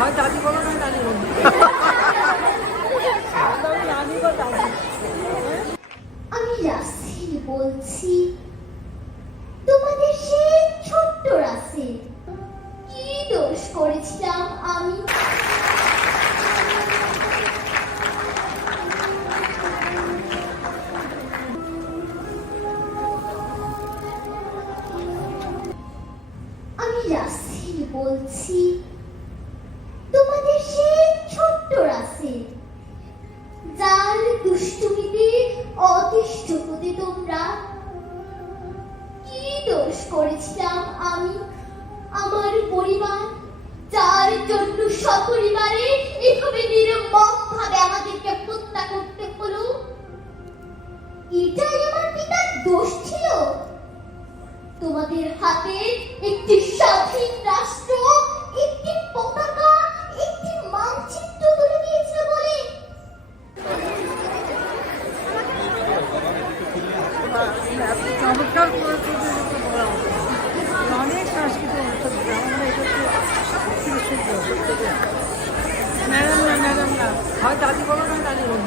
হয় দাদি বলো না নানি বলো। নানি বা দাদি। আমি রাসেল বলছি, তোমাদের সে ছোট্ট রাসেল। কি দোষ করেছিলাম আমি? আমি রাসেল বলছি, তোমাদের সে ছোট্ট রাসেল, যার দুষ্টুমিতে অতিষ্ঠ হতে তোমরা। কি দোষ করেছিলাম আমি, আমার পরিবার, যার জন্য সপরিবারে এভাবে নির্মমভাবে আমাদেরকে হত্যা করতে হলো? এটাই আমার পিতার দোষ ছিল? তোমাদের হাতে একটি স্বাধীন রাষ্ট্র, একটি পতাকা, একটি মানচিত্র তুলে দিয়েছিল বলে? চমৎকার করেছে, অনেক সাংস্কৃতিক অনুষ্ঠান। ম্যাডাম না, ম্যাডাম না, হয় দাদি বলো না নানি বলো।